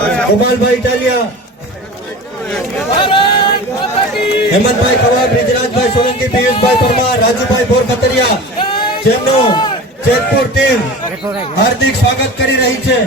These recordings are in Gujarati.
ગોપાલભાઈ ઇટાલિયા, હેમંતભાઈ ખવા, બ્રિજરાજભાઈ સોલંકી, પિયુષભાઈ પરમાર, રાજુભાઈ બોરખતરિયા, જેમનું જેતપુર ટીમ હાર્દિક સ્વાગત કરી રહી છે.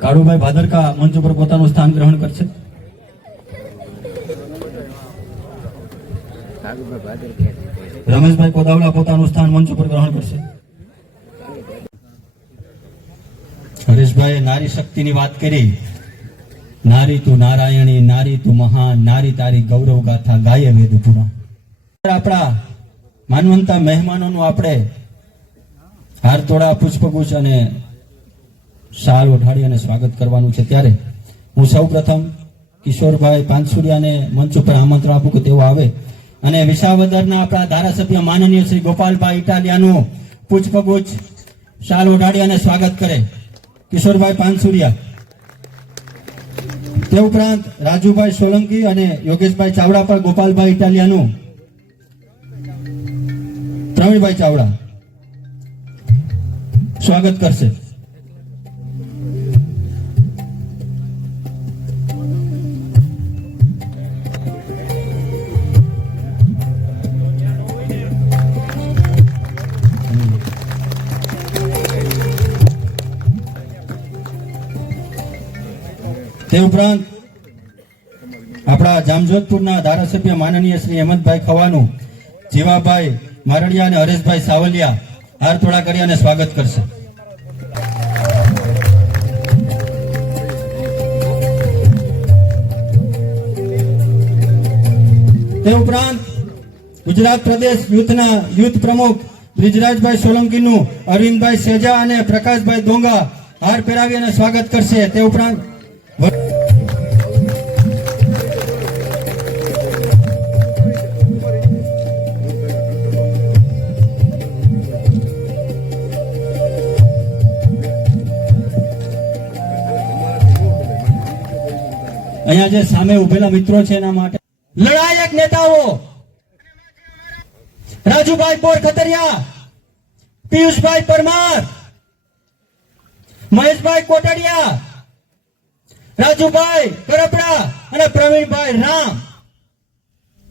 કાળુભાઈ ભાદરકા મંચ ઉપર પોતાનું સ્થાન ગ્રહણ કરશે. રમેશભાઈ કોદાવલા પોતાનું સ્થાન મંચ ઉપર ગ્રહણ કરશે. હરેશભાઈ નારી શક્તિની વાત કરી. નારી તું નારાયણી, નારી તું મહાન, નારી તારી ગૌરવ ગાથા ગાય વેદ પુરાણ. આપણા માનવંતા મહેમાનોનું આપણે હારતોડા, પુષ્પગુચ્છ અને શાલ ઓઢાડી અને સ્વાગત કરવાનું છે. ત્યારે હું સૌ પ્રથમ કિશોરભાઈ પાનસુરિયાને મંચ ઉપર આમંત્રણ આપું કે તેઓ આવે અને વિસાવદરના આપણા ધારાસભ્ય માનનીય શ્રી ગોપાલભાઈ ઇટાલિયાનું પુષ્પગુચ્છ શાલ ઓઢાડી અને સ્વાગત કરે. કિશોરભાઈ પાનસુરિયા, તે ઉપરાંત રાજુભાઈ સોલંકી અને યોગેશભાઈ ચાવડા પર ગોપાલભાઈ ઇટાલિયાનું, પ્રવીણભાઈ ચાવડા સ્વાગત કરશે. તે ઉપરાંત આપણા જામજોધપુરના ધારાસભ્ય માનનીય શ્રી હેમંતભાઈ ખવાનું, જીવાભાઈ મારડિયા અને હરેશભાઈ સાવલિયા હારતોડા કરી અને સ્વાગત કરશે. તે ઉપરાંત ગુજરાત પ્રદેશ યુથના યુથ પ્રમુખ બ્રિજરાજભાઈ સોલંકીનું અરવિંદભાઈ સેજા અને પ્રકાશભાઈ દોંગા હાર પહેરાવી અને સ્વાગત કરશે. તે ઉપરાંત અહીંયા જે સામે ઉભેલા મિત્રો છે એના માટે લડાયક નેતાઓ રાજુભાઈ બોરખતરિયા, પિયુષભાઈ પરમાર, મહેશભાઈ કોટડિયા, રાજુભાઈ કરપડા અને પ્રવીણભાઈ રામ,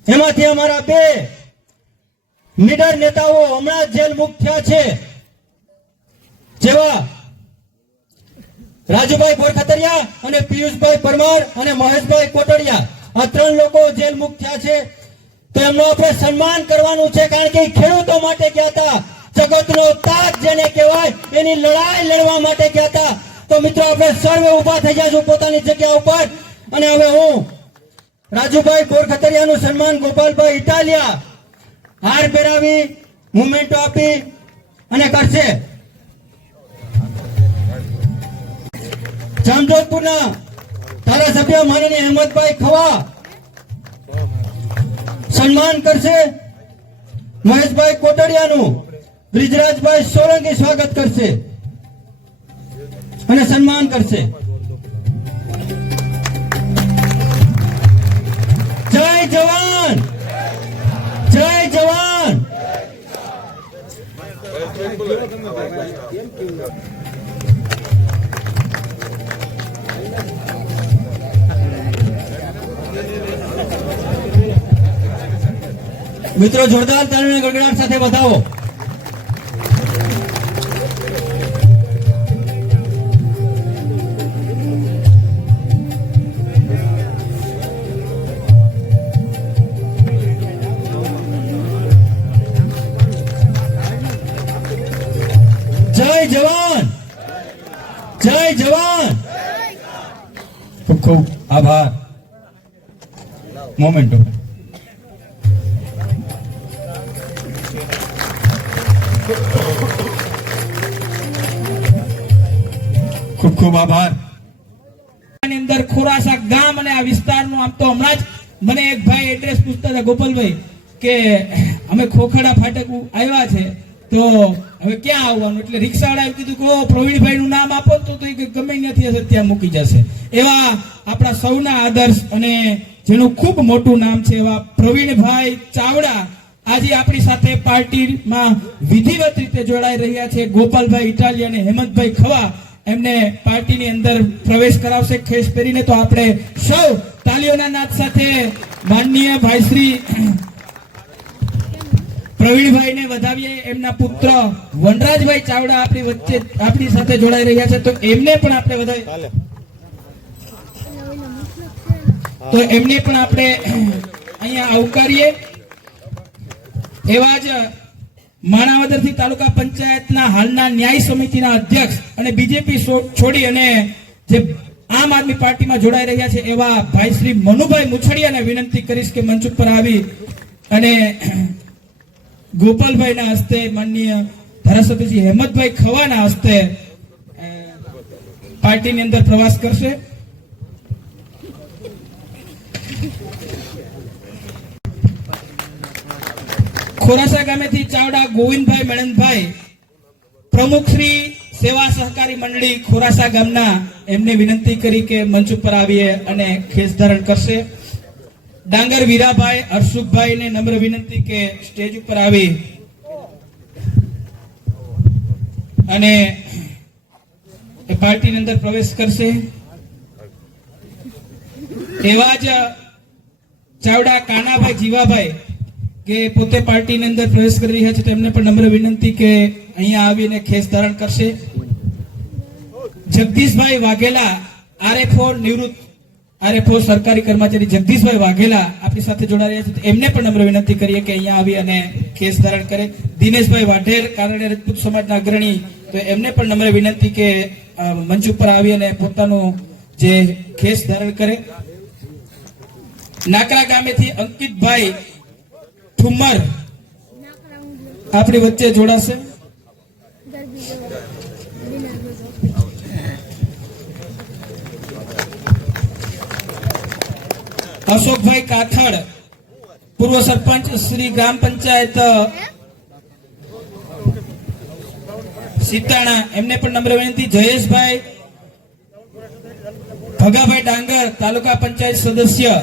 એમાંથી અમારા બે નીડર નેતાઓ હમણાં જેલ મુક્ત થયા છે, જેવા રાજુભાઈ બોરખતરિયા અને પિયુષભાઈ પરમાર અને મહેશભાઈ કોટડિયા. આ ત્રણ લોકો જેલ મુક્ત થયા છે. તો એમનું આપણે સન્માન કરવાનું છે, કારણ કે ખેડૂતો માટે ગયા હતા, જગતનો તાજ જેને કહેવાય એની લડાઈ લડવા માટે ગયા હતા. તો મિત્રો આપણે સર્વે ઉભા થઈ જઈશું પોતાની જગ્યા ઉપર અને હવે હું રાજુભાઈ બોરખતરિયાનું સન્માન ગોપાલભાઈ ઇટાલિયા હાર પહેરાવી મુવમેન્ટો આપી અને કરશે. જામજોધપુરના ધારાસભ્ય માનનીય હેમંતભાઈ ખવા સન્માન કરશે. મહેશભાઈ કોટડિયાનું બ્રિજરાજભાઈ સોલંકી સ્વાગત કરશે અને સન્માન કરશે. જય જવાન, જય જવાન. મિત્રો જોરદાર તાળીઓના ગડગડાટ સાથે વધાવો. જય જવાન, જય જવાન. ખૂબ ખૂબ આભાર. મોમેન્ટો ખૂબ ખૂબ આભાર. ની અંદર ખોરાસા ગામ અને આ વિસ્તારનું આમ તો હમણાં જ મને એક ભાઈ એડ્રેસ પૂછતા હતા ગોપાલભાઈ કે અમે ખોખડા ફાટક આવ્યા છે તો હવે ક્યાં આવવાનું, એટલે રિક્ષાવાળાએ કીધું કે પ્રવીણભાઈ નું નામ આપો તો એ ગમે નથી હશે ત્યાં મૂકી જશે. એવા આપણા સૌના આદર્શ અને જેનું ખૂબ મોટું નામ છે એવા પ્રવીણભાઈ ચાવડા આજે આપણી સાથે પાર્ટીમાં વિધિવત રીતે જોડાઈ રહ્યા છે. ગોપાલભાઈ ઇટાલી અને હેમંતભાઈ ખવા એમને પાર્ટીની અંદર પ્રવેશ કરાવશે ખેસ પહેરીને. તો આપણે સૌ તાલીઓના નાદ સાથે માનનીય ભાઈ શ્રી પ્રવીણભાઈને વધાવીએ. એમના પુત્ર વનરાજભાઈ ચાવડા આપણી વચ્ચે આપણી સાથે જોડાઈ રહ્યા છે તો એમને પણ આપણે વધાવીએ. તો એમને પણ આપણે અહીંયા આવકારીએ. એવા જ માણાવદરથી તાલુકા પંચાયતના હાલના ન્યાય સમિતિના અધ્યક્ષ અને બીજેપી છોડી અને જે આમ આદમી પાર્ટીમાં જોડાઈ રહ્યા છે એવા ભાઈ શ્રી મનુભાઈ મુછડિયાને વિનંતી કરીશ કે મંચ ઉપર આવી અને ગોપાલભાઈના હસ્તે માનનીય ધારાસભ્યજી હેમંતભાઈ ખવાના હસ્તે પાર્ટીની અંદર પ્રવાસ કરશે. ખોરાસા ગામેથી ચાવડા ગોવિંદભાઈ મેણનભાઈ પ્રમુખ શ્રી સેવા સહકારી મંડળી ખોરાસા ગામના એમને વિનંતી કરી કે મંચ ઉપર આવીએ અને ખેસ ધારણ કરશે. ડાંગર વીરાભાઈ હર્ષુભાઈ ને નમ્ર વિનંતી કે સ્ટેજ ઉપર આવી અને પાર્ટીની અંદર પ્રવેશ કરશે. એવા જ ચાવડા કાનાભાઈ જીવાભાઈ કે પોતે પાર્ટીની અંદર પ્રવેશ કરી રહ્યા છે તેમને પણ નમ્ર વિનંતી કે અહીંયા આવીને ખેસ ધારણ કરશે. જગદીશભાઈ વાઘેલા આરએફઓ નિવૃત્ત આરએફઓ સરકારી કર્મચારી જગદીશભાઈ વાઘેલા આપણી સાથે જોડાઈ રહ્યા છે એમને પણ નમ્ર વિનંતી કરીએ કે અહીંયા આવી અને ખેસ ધારણ કરે. દિનેશભાઈ વાઢેર કારણે રાજપૂત સમાજના અગ્રણી તો એમને પણ નમ્ર વિનંતી કે મંચ ઉપર આવી અને પોતાનું જે ખેસ ધારણ કરે. નાકરા ગામેથી અંકિતભાઈ ઠુમર આપણી વચ્ચે જોડાશે. અશોકભાઈ કાથડ પૂર્વ સરપંચ શ્રી ગ્રામ પંચાયત સીતાણા એમને પણ નમ્ર વિનંતી. જયેશભાઈ ભગાભાઈ ડાંગર તાલુકા પંચાયત સદસ્ય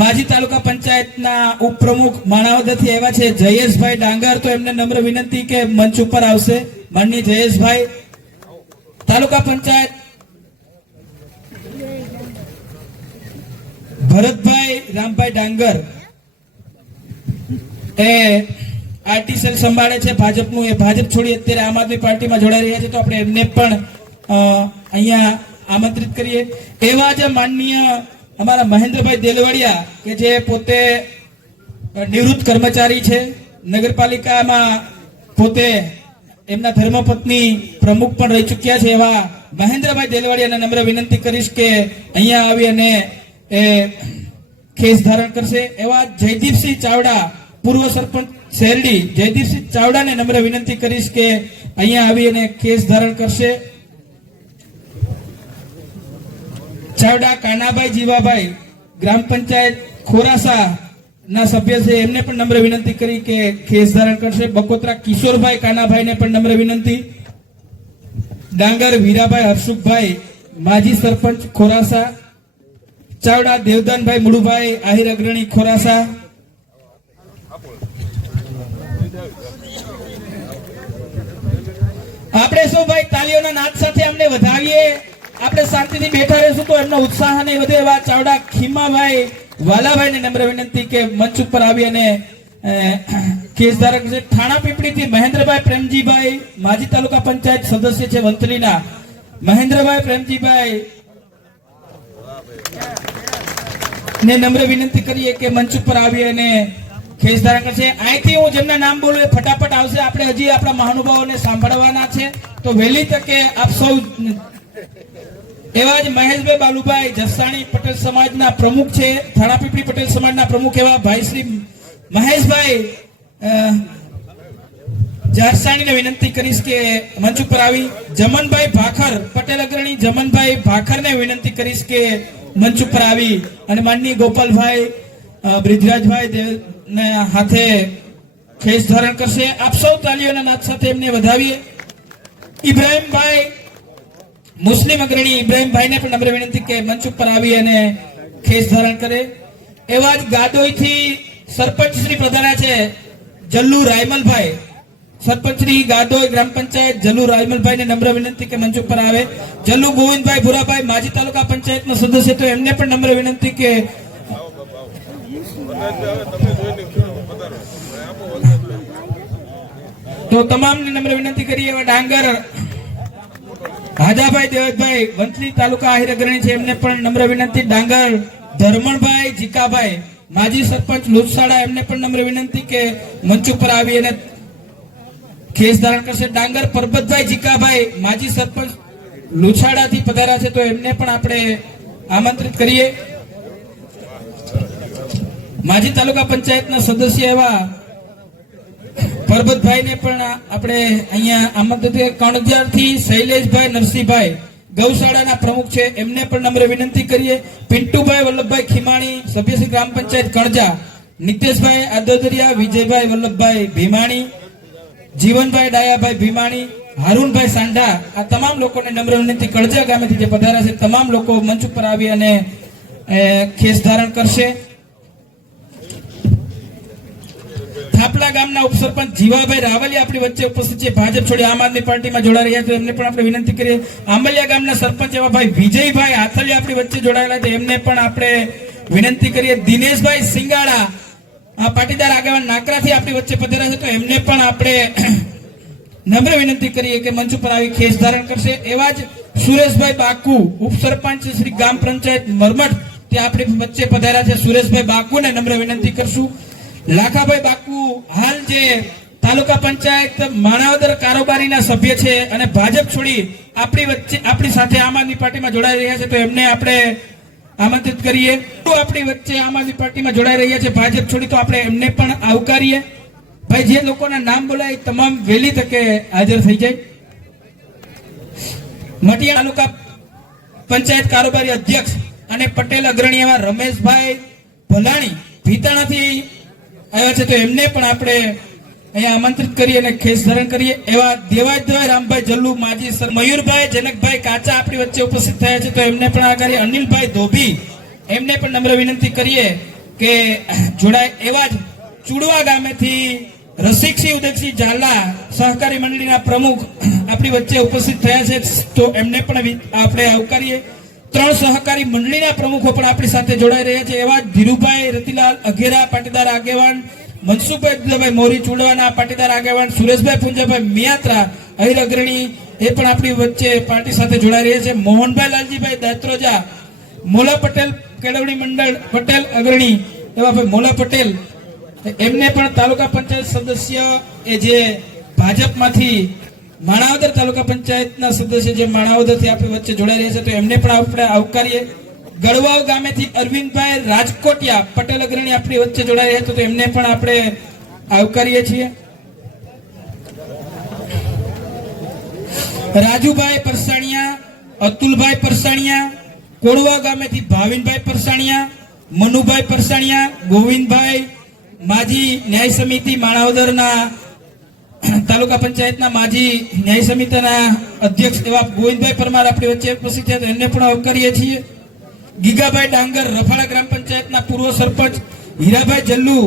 માજી તાલુકા પંચાયતના ઉપપ્રમુખ માણાવદરથી આવ્યા છે જયેશભાઈ ડાંગર તો એમને નમ્ર વિનંતી કે મંચ ઉપર આવશે. માનનીય જયેશભાઈ તાલુકા પંચાયત ભરતભાઈ રામભાઈ ડાંગર એ આરટી સેલ સંભાળે છે ભાજપનું, એ ભાજપ છોડી અત્યારે આમ આદમી પાર્ટીમાં જોડાઈ રહ્યા છે તો આપણે એમને પણ અહીંયા આમંત્રિત કરીએ. એવા જ માનનીય અમારા મહેન્દ્રભાઈ દેલવાડિયા કે જે પોતે નિવૃત્ત કર્મચારી છે, નગરપાલિકામાં પોતે એમના ધર્મપત્ની પ્રમુખ પણ રહી ચૂક્યા છે એવા મહેન્દ્રભાઈ દેલવાડિયાને નમ્ર વિનંતી કરીશ કે અહીંયા આવી અને એ ખેસ ધારણ કરશે. એવા જયદીપસિંહ ચાવડા પૂર્વ સરપંચ શેરડી જયદીપસિંહ ચાવડાને નમ્ર વિનંતી કરીશ કે અહીંયા આવી અને ખેસ ધારણ કરશે. ચાવડા કાનાભાઈ જીવાભાઈ ગ્રામ પંચાયત ખોરાસા ના સભ્ય છે એમને પણ નમ્ર વિનંતી કરી કે ખેસ ધારણ કરશે. બકોત્રા કિશોરભાઈ કાનાભાઈને પણ નમ્ર વિનંતી. ડાંગર વીરાભાઈ હર્ષુભાઈ માજી સરપંચ ખોરાસા. ચાવડા દેવદાનભાઈ મુળુભાઈ આહિર અગ્રણી ખોરાસા. આપણે સૌ ભાઈ તાલીઓના નાદ સાથે અમને વધાવીએ. આપણે શાંતિથી બેઠા રહેશું તો એમનો ઉત્સાહ નહીં વધે. એવા ચાવડા ખીમાભાઈ વાલાભાઈને નમ્ર વિનંતી કે મંચ ઉપર આવી અને કેસ ધારક છે. થાણા પીપળીથી મહેન્દ્રભાઈ પ્રેમજીભાઈ માજી તાલુકા પંચાયત સદસ્ય છે વંથલીના મહેન્દ્રભાઈ પ્રેમજીભાઈ ને નમ્ર વિનંતી કરીએ કે મંચ ઉપર આવી અને ખેસ ધારણ કરશે. અહીંથી હું જેમના નામ બોલું એ ફટાફટ આવશે. આપણે હજી આપણા મહાનુભાવોને સાંભળવાના છે તો વહેલી તકે આપ સૌ. એવા જ મહેશભાઈ બાલુભાઈ જસાણી પટેલ સમાજના પ્રમુખ છે, થાણા પીપળી પટેલ સમાજના પ્રમુખ એવા ભાઈ શ્રી મહેશભાઈ જારસાણીને વિનંતી કરીશ કે મંચ ઉપર આવી. જમનભાઈ ભાખર પટેલ અગ્રણી જમનભાઈ ભાખરને વિનંતી કરીશ કે મંચ ઉપર આવી અને માનની ગોપાલભાઈ બ્રિજરાજભાઈ ને હાથે ખેસ ધારણ કરશે. આપ સૌ તાલીઓના નાદ સાથે એમને વધાવીએ. ઇબ્રાહીમભાઈ મુસ્લિમ અગ્રણી ઇબ્રાહીમભાઈને પણ નમ્ર વિનંતી કે મંચ ઉપર આવી અને ખેસ ધારણ કરે. એવા જ ગાદોઈથી સરપંચ શ્રી પધાર્યા છે જલ્લુ રાયમલભાઈ. સરપંચ શ્રી ગાદોઈ ગ્રામ પંચાયત જલ્લુ રાયમલભાઈને નમ્ર વિનંતી કે મંચ ઉપર આવે. જલ્લુ ગોવિંદભાઈ ભુરાભાઈ માજી તાલુકા પંચાયતના સદસ્ય તો એમને પણ નમ્ર વિનંતી કે તો તમામને નમ્ર વિનંતી કરીએ. એવા ડાંગર હાજાભાઈ દેવતભાઈ વંથલી તાલુકા આહિર અગ્રણી છે એમને પણ નમ્ર વિનંતી. ડાંગર ધર્મણભાઈ જીકાભાઈ માજી સરપંચ લુસાડા એમને પણ નમ્ર વિનંતી કે મંચ ઉપર આવી અને ખેસ ધારણ કરશે. ડાંગર પરબતભાઈ જીકાભાઈ માજી સરપંચ લુસાડાથી પધાર્યા છે તો એમને પણ આપણે આમંત્રિત કરીએ. માજી તાલુકા પંચાયતના સદસ્ય એવા પરબતભાઈને પણ આપણે અહીંયા આમંત્રિત. કણજારથી શૈલેષભાઈ નરસિંહભાઈ ગૌશાળાના પ્રમુખ છે એમને પણ નમ્ર વિનંતી કરીએ. પિન્ટુભાઈ વલ્લભભાઈ ખીમાણી સભ્યશ્રી ગ્રામ પંચાયત કણજા. નિતેશભાઈ આદોદરિયા વિજયભાઈ વલ્લભભાઈ ભીમાણી જીવનભાઈ ડાયાભાઈ ભીમાણી હારૂનભાઈ સાંઢા આ તમામ લોકોને નમ્ર વિનંતી. કણજા ગામેથી જે પધાર્યા છે તમામ લોકો મંચ ઉપર આવી અને ખેસ ધારણ કરશે. થાપલા ગામના ઉપસરપંચ જીવાભાઈ રાવલિયા આપણી વચ્ચે ઉપસ્થિત છે. ભાજપ છોડી આમ આદમી પાર્ટીમાં જોડાઈ રહ્યા છે એમને પણ આપણે વિનંતી કરીએ. આંબલિયા ગામના સરપંચ એવા ભાઈ વિજયભાઈ હાથલિયા આપણી વચ્ચે જોડાયેલા છે એમને પણ આપણે વિનંતી કરીએ. દિનેશભાઈ સિંગાળા આ પાટીદાર આગેવાન નાકરાથી આપણી વચ્ચે પધાર્યા છે તો એમને પણ આપણે નમ્ર વિનંતી કરીએ કે મંચ ઉપર આવી ખેસ ધારણ કરશે. એવા જ સુરેશભાઈ બાકુ ઉપસરપંચ શ્રી ગ્રામ પંચાયત મરમઠ તે આપણી વચ્ચે પધાર્યા છે. સુરેશભાઈ બાકુને નમ્ર વિનંતી કરશું. લાખાભાઈ બાકુ હાલ જે તાલુકા પંચાયત માણાવદર કારોબારીના સભ્ય છે અને ભાજપ છોડી આપણી સાથે આમ આદમી પાર્ટીમાં જોડાઈ રહ્યા છે તો એમને આપણે આમંત્રિત કરીએ. તો આપણી વચ્ચે આમ આદમી પાર્ટીમાં જોડાઈ રહ્યા છે ભાજપ છોડી તો આપણે એમને પણ આવકારીએ. ભાઈ જે લોકોના નામ બોલાય તમામ વહેલી તકે હાજર થઈ જાય. મટિયા તાલુકા પંચાયત કારોબારી અધ્યક્ષ અને પટેલ અગ્રણી એવા રમેશભાઈ ભલાણી ભીતાણાથી આવ્યા છે તો એમને પણ આપણે અહીંયા આમંત્રિત કરી અને ખેસ ધારણ કરીએ. એવા દેવાજભાઈ રામભાઈ જલ્લુ માજી સર મયુરભાઈ જનકભાઈ કાચા આપણી વચ્ચે ઉપસ્થિત થયા છે તો એમને પણ આગારી. અનિલભાઈ ધોબી એમને પણ નમ્ર વિનંતી કરીએ કે જોડાય. એવા જ ચુડવા ગામેથી રસિકસિંહ ઉદયસિંહ ઝાલા સહકારી મંડળીના પ્રમુખ આપણી વચ્ચે ઉપસ્થિત થયા છે તો એમને પણ આપણે આવકારીએ. 3 સહકારી મંડળીના પ્રમુખો પણ આપણી સાથે જોડાઈ રહ્યા છે. એવા ધીરુભાઈ રતિલાલ અઘેરા પાટીદાર આગેવાન, મનસુખભાઈ દુલાભાઈ મોરી ચુડવાના પાટીદાર આગેવાન, સુરેશભાઈ પુંજાભાઈ મિયાત્રા અહીર અગ્રણી એ પણ આપણી વચ્ચે પાર્ટી સાથે જોડાઈ રહ્યા છે. મોહનભાઈ લાલજીભાઈ દાત્રોજા મોલા પટેલ કેળવણી મંડળ પટેલ અગ્રણી એવા ભાઈ મોલા પટેલ એમને પણ તાલુકા પંચાયત સદસ્ય એ જે ભાજપમાંથી માણાવદર તાલુકા પંચાયતના સદસ્ય જે માણાવદરથી આપણી વચ્ચે જોડાઈ રહ્યા છે તો એમને પણ આપણે આવકારીએ. ગળવાવ ગામેથી અરવિંદભાઈ રાજકોટિયા પટેલ અગ્રણી આપણી વચ્ચે જોડાઈ રહ્યા છે તો એમને પણ આપણે આવકારીએ છીએ. રાજુભાઈ પરસાણિયા, અતુલભાઈ પરસાણિયા, કોળવા ગામેથી ભાવિનભાઈ પરસાણિયા, મનુભાઈ પરસાણિયા, ગોવિંદભાઈ માજી ન્યાય સમિતિ માણાવદરના તાલુકા પંચાયતના માજી ન્યાય સમિતિના અધ્યક્ષ એવા ગોવિંદભાઈ પરમાર આપણી વચ્ચે ઉપસ્થિત થયા તો એમને પણ આવકારીએ છીએ. ગીગાભાઈ ડાંગર રફાળા ગ્રામ પંચાયતના પૂર્વ સરપંચ, હીરાભાઈ જલ્લુ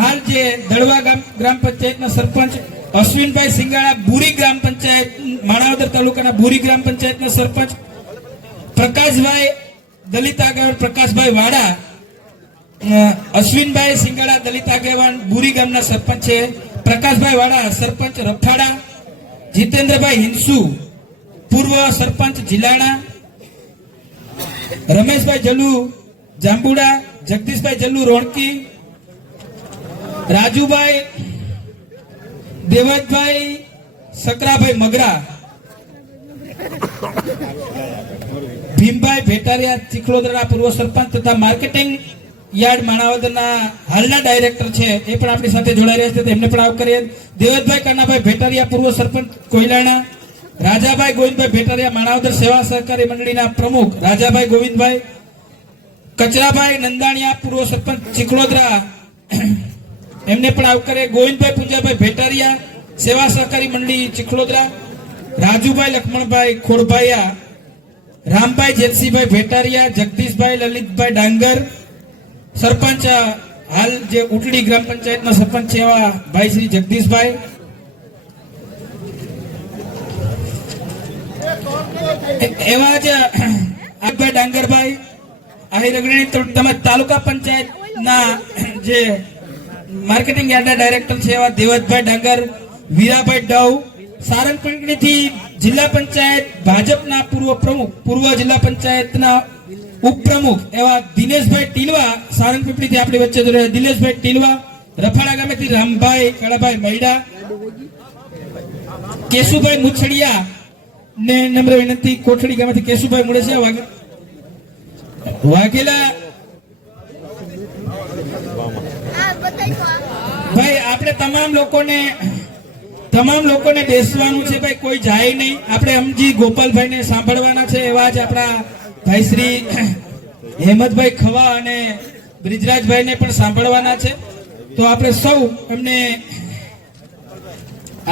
હાલ જે દળવા ગ્રામ પંચાયતના સરપંચ, અશ્વિનભાઈ સિંગાળા બુરી ગ્રામ પંચાયત માણાવદર તાલુકાના બુરી ગ્રામ પંચાયતના સરપંચ, પ્રકાશભાઈ દલિત આગેવાન પ્રકાશભાઈ વાડા, અશ્વિનભાઈ સિંગાળા દલિત આગેવાન બુરી ગામના સરપંચ છે, પ્રકાશભાઈ વાડા સરપંચ રફાડા, જીતેન્દ્રભાઈ હિંસુ પૂર્વ સરપંચ જિલ્લાના, રમેશભાઈ જલ્લુ જાંબુડા, જગદીશભાઈ જલ્લુ રોણકી, રાજુભાઈ દેવતભાઈ સકરાભાઈ મગરા, ભીમભાઈ ભેટારિયા ચિખલોદરા પૂર્વ સરપંચ તથા માર્કેટિંગ યાર્ડ માણાવદરના હાલના ડાયરેક્ટર છે એ પણ આપણી સાથે જોડાઈ રહ્યા છે, તો એમને પણ આવકારીએ. દેવતભાઈ કાનાભાઈ ભેટારિયા, પૂર્વ સરપંચ કોયલાણા. રાજાભાઈ ગોવિંદભાઈ ભેટારિયા, માણાવદર સેવા સહકારી મંડળીના પ્રમુખ રાજાભાઈ ગોવિંદભાઈ. કચરાભાઈ નંદાણીયા, પૂર્વ સરપંચ ચીખલોદરા, એમને પણ આવકારીએ. ગોવિંદભાઈ પૂંજાભાઈ ભેટારિયા, સેવા સહકારી મંડળી ચીખલોદરા. રાજુભાઈ લક્ષ્મણભાઈ ખોડભાઈયા, રામભાઈ જેતસીભાઈ ભેટારિયા, જગદીશભાઈ લલિતભાઈ ડાંગર. સરપંચ હાલ જે ઉટડી ગ્રામ પંચાયતના સરપંચ છે એવા ભાઈ શ્રી જગદીશભાઈ. એવા જ આપભાઈ ડાંગરભાઈ આહિર અગ્રણી. તમે તાલુકા પંચાયતના જે માર્કેટિંગ યાર્ડના ડાયરેક્ટર છે એવા દેવતભાઈ ડાંગર, વીરાભાઈ ડવ. સારંગપુરથી જિલ્લા પંચાયત ભાજપના પૂર્વ પ્રમુખ, પૂર્વ જિલ્લા પંચાયતના ઉપપ્રમુખ એવા દિનેશભાઈ ટીલવા, સારંગપુરથી આપણી વચ્ચે જોડાયા દિનેશભાઈ ટીલવા. રફાળા ગામેથી રામભાઈ કાળાભાઈ મૈડા. કેશુભાઈ મુછડિયા ને નમ્ર વિનંતી, કોઠડી ગામેથી કેશુભાઈ મુળસિયા વાઘેલા. ભાઈ આપણે તમામ લોકોને બેસવાનું છે ભાઈ, કોઈ જાય નહીં. આપણે અમજી ગોપાલભાઈને સાંભળવાના છે. એવા જ આપણા ભાઈ શ્રી હેમંતભાઈ ખવા અને બ્રિજરાજભાઈને પણ સાંભળવાના છે. તો આપણે સૌ એમને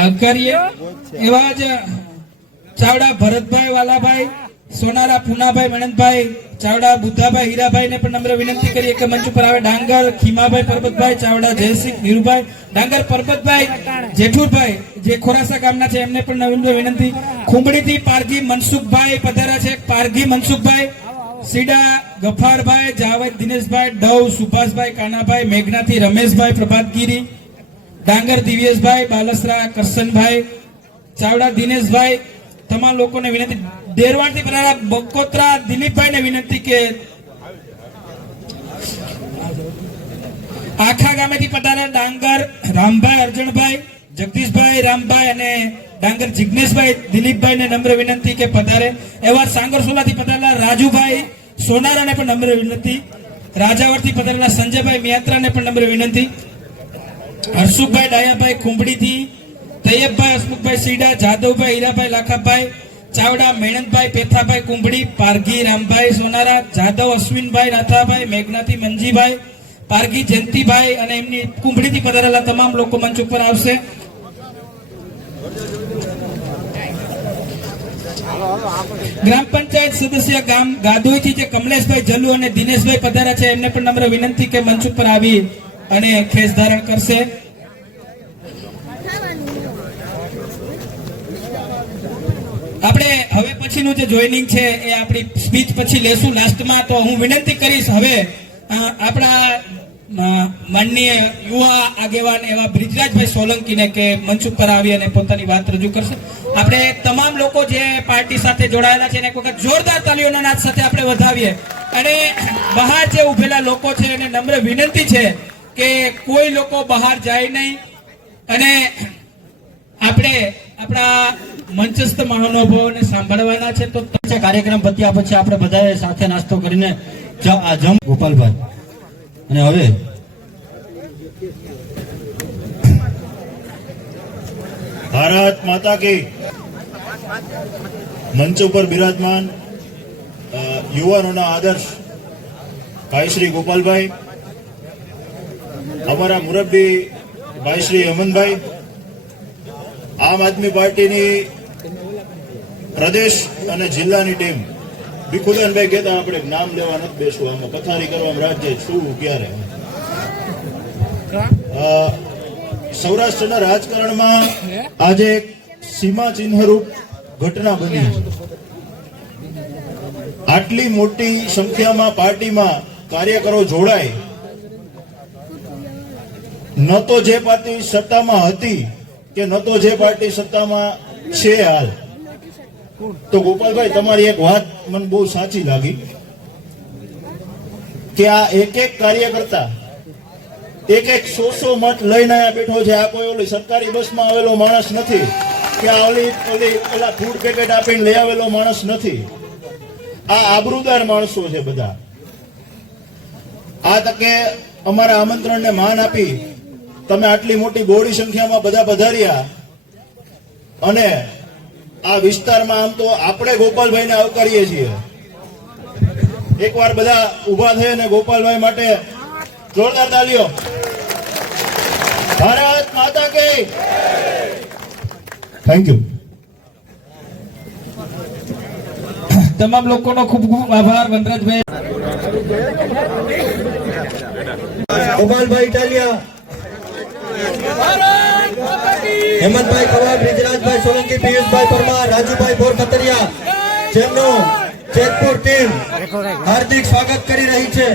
આવકારીએ. એવા જ ચાવડા ભરતભાઈ વાલાભાઈ, સોનારા પૂનાભાઈ મણંદભાઈ ચાવડા, બુદ્ધાભાઈ હીરાભાઈ ને પણ નમ્ર વિનંતી કરીએ કે મંચ ઉપર આવે. ડાંગર ખીમાભાઈ પરબતભાઈ ચાવડા, જયસિંહ નીરુભાઈ ડાંગર, પરબતભાઈ જેઠુરભાઈ જે ખોરાસા ગામના છે એમને પણ નમ્ર વિનંતી. ખુંબડીથી પારગી મનસુખભાઈ પધાર્યા છે. પારગી મનસુખભાઈ. સીડા ગફારભાઈ, જાવેદ દિનેશભાઈ, ડવ સુભાષભાઈ, કાનાભાઈ મેઘનાથી, રમેશભાઈ પ્રભાતગીરી, ડાંગર દિવ્યેશભાઈ, બાલસરા કરશનભાઈ ચાવડા, દિનેશભાઈ. તમામ લોકોને વિનંતી. દેરવાડથી પધારેલા બકોત્રા દિલીપભાઈને વિનંતી કે આખા ગામેથી પધારેલા ડાંગર રામભાઈ અર્જણભાઈ, જગદીશભાઈ રામભાઈ અને ડાંગર જિગ્નેશભાઈ દિલીપભાઈ ને નમ્ર વિનંતી કે પધારે. એવા સાંગરસોલાથી પધારેલા રાજુભાઈ સોનારાને પણ નમ્ર વિનંતી. રાજાવરથી પધારેલા સંજયભાઈ મિયાત્રાને પણ નમ્ર વિનંતી. હર્ષુભાઈ ડાયાભાઈ ખુંબડીથી, તૈયબભાઈ હસમુખભાઈ સીડા, જાદવભાઈ હીરાભાઈ લાખાભાઈ ચાવડા, મેણંદભાઈ પેથાભાઈ કુંભડી, પારગી રામભાઈ સોનારા, જાદવ અશ્વિનભાઈ નાથાભાઈ, મેઘનાથી મંજીભાઈ, પારગી જયંતિભાઈ અને એમની કુંભડીથી પધારેલા તમામ લોકો મંચ ઉપર આવશે. ગ્રામ પંચાયત સદસ્ય ગામ ગાદોઈથી જે કમલેશભાઈ જલ્લુ અને દિનેશભાઈ પધાર્યા છે એમને પણ નમ્ર વિનંતી કે મંચ ઉપર આવી અને ખેસ ધારણ કરશે. આપણે હવે પછીનું જે જોઈનિંગ છે એ આપણી સ્પીચ પછી લેશું લાસ્ટમાં. તો હું વિનંતી કરીશ હવે આપણા માનનીય યુવા આગેવાન એવા બ્રિજરાજભાઈ સોલંકીને કે મંચ ઉપર આવી અને પોતાની વાત રજૂ કરશે. આપણે તમામ લોકો જે પાર્ટી સાથે જોડાયેલા છે એને એક વખત જોરદાર તાલીઓના નાદ સાથે આપણે વધાવીએ. અને બહાર જે ઉભેલા લોકો છે એને નમ્ર વિનંતી છે કે કોઈ લોકો બહાર જાય નહીં અને આપણે આપણા મંચસ્થ મહાનુભાવોને સાંભળવાના છે. તો કાર્યક્રમ પત્યા પછી આપણે બધાએ સાથે નાસ્તો કરીને જમ ગોપાલભાઈ. અને હવે ભારત માતા કી. મંચ ઉપર બિરાજમાન યુવાનોના આદર્શ ભાઈ શ્રી ગોપાલભાઈ, અમારા મુરબ્બી ભાઈ શ્રી હેમંતભાઈ, આમ આદમી પાર્ટીની પ્રદેશ અને જિલ્લાની ટીમ. ભીખુદાનભાઈ કહેતા આપણે નામ લેવા નથી બેસવું, આમાં પથારી કરવામાં રાજ્ય શું ક્યારે. સૌરાષ્ટ્રના રાજકારણમાં આજે એક સીમા ચિહ્નરૂપ ઘટના બની છે. આટલી મોટી સંખ્યામાં પાર્ટીમાં કાર્યકરો જોડાય, ન તો જે પાર્ટી સત્તામાં હતી કે ન તો જે પાર્ટી સત્તામાં છે હાલ. તો ગોપાલભાઈ તમારી એક વાત મને બહુ સાચી લાગી કે આ એક એક કાર્યકર્તા એક 100 મત લઈને અહીંયા બેઠો છે. આ કોઈ ઓલી સરકારી બસમાં આવેલો માણસ નથી કે ઓલા ફૂડ પેકેટ આપીને લઈ આવેલો માણસ નથી. આ આબરૂદાર માણસો છે બધા. આ તકે અમારા આમંત્રણને માન આપી તમે આટલી મોટી બહોળી સંખ્યામાં બધા પધાર્યા અને આ વિસ્તારમાં આમ તો આપણે ગોપાલભાઈને આવકારીએ છીએ. એકવાર બધા ઊભા થઈ અને ગોપાલભાઈ માટે જોરદાર તાલીઓ. ભારત માતા કી થેન્ક યુ. તમામ લોકોનો ખૂબ ખૂબ આભાર. વનરાજભાઈ, ગોપાલભાઈ ટાલિયા, હેમંતભાઈ ખવાબ, બ્રિજરાજભાઈ સોલંકી, પિયુષભાઈ પરમાર, રાજુભાઈ બોરખતરિયા, જેમનું જેતપુર ટીમ હાર્દિક સ્વાગત કરી રહી છે.